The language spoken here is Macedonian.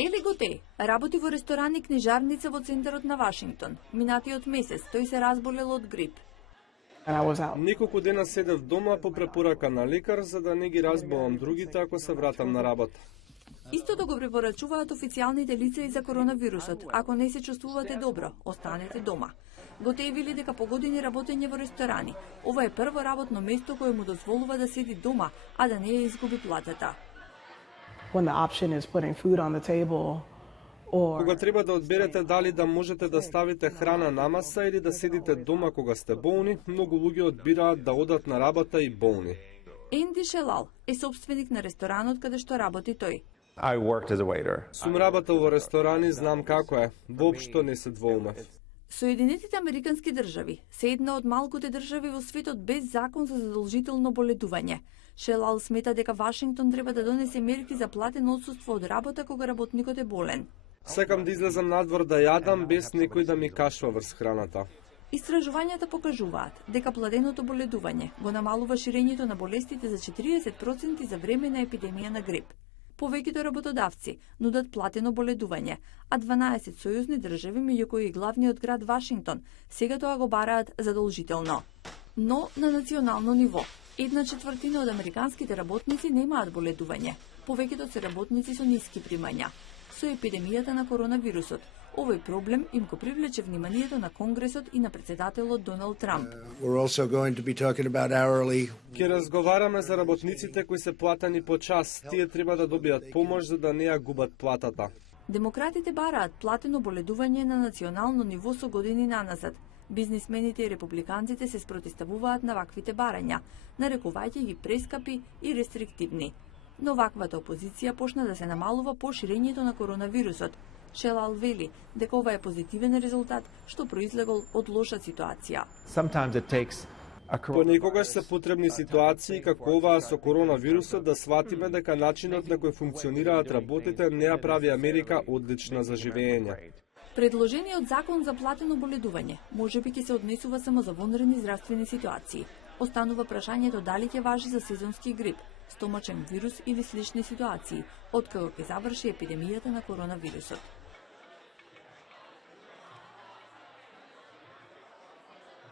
Ели Готеј работи во ресторан и книжарница во центарот на Вашингтон. Минатиот месец тој се разболел од грип. Неколку дена седев дома по препорака на лекар за да не ги разболам другите ако се вратам на работа. Истото го препорачуваат официјалните лица и за коронавирусот. Ако не се чувствувате добро, останете дома. Готеј вели дека по години работење во ресторани, ова е прво работно место кое му дозволува да седи дома, а да не ја изгуби платата. Кога треба да одберете дали да можете да ставите храна на маса или да седите дома кога сте болни, многу луѓе одбираат да одат на работа и болни. Енди Шелал е собственик на ресторанот каде што работи тој. Сум работел во ресторани, знам како е. Воопшто не се двоумев. Соединетите Американски држави се една од малкуте држави во светот без закон за задолжително боледување. Шелал смета дека Вашингтон треба да донесе мерки за платено отсуство од работа кога работникот е болен. Секам да излезам надвор да јадам без некој да ми кашва врз храната. Истражувањата покажуваат дека платеното боледување го намалува ширењето на болестите за 40% за време на епидемија на грип. Повеќето работодавци нудат платено боледување, а 12 сојузни држави, меѓу кои и главниот град Вашингтон, сега тоа го бараат задолжително. Но на национално ниво, 1/4 од американските работници немаат боледување. Повеќето се работници со ниски примања. Со епидемијата на коронавирусот, овој проблем им го привлече вниманието на Конгресот и на претседателот Доналд Трамп. Ќе разговараме за работниците кои се платени по час. Тие треба да добијат помош за да не ја губат платата. Демократите бараат платено боледување на национално ниво со години наназад. Бизнисмените и републиканците се спротивставуваат на ваквите барања, нарекувајќи ги прескапи и рестриктивни. Но ваквата опозиција почна да се намалува по ширењето на коронавирусот. Шелал вели дека ова е позитивен резултат што произлегол од лоша ситуација. Понекогаш се потребни ситуации како оваа со коронавирусот да сватиме дека начинот на кој функционираат работите не ја прави Америка одлична за живење. Предложениот закон за платено боледување можеби ќе се однесува само за вонредни здравствени ситуации. Останува прашањето дали ќе важи за сезонски грип, стомачен вирус или слични ситуации, откако ќе заврши епидемијата на коронавирусот.